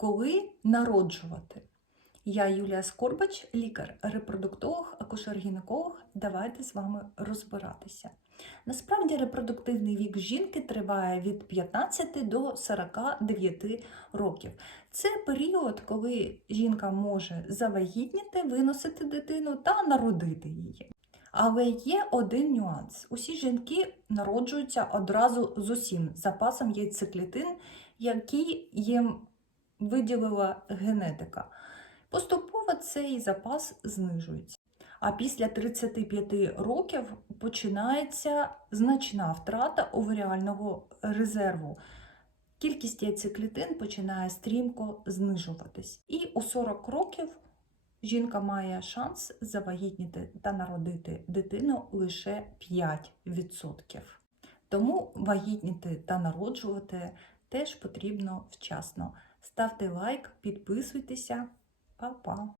Коли народжувати? Я Юлія Скорбач, лікар-репродуктолог, акушер-гінеколог. Давайте з вами розбиратися. Насправді репродуктивний вік жінки триває від 15 до 49 років. Це період, коли жінка може завагітніти, виносити дитину та народити її. Але є один нюанс: усі жінки народжуються одразу з усім запасом яйцеклітин, який їм виділила генетика. Поступово цей запас знижується. А після 35 років починається значна втрата оваріального резерву. Кількість яйцеклітин починає стрімко знижуватись. І у 40 років жінка має шанс завагітніти та народити дитину лише 5%. Тому вагітніти та народжувати теж потрібно вчасно. Ставте лайк, підписуйтеся. Па-па!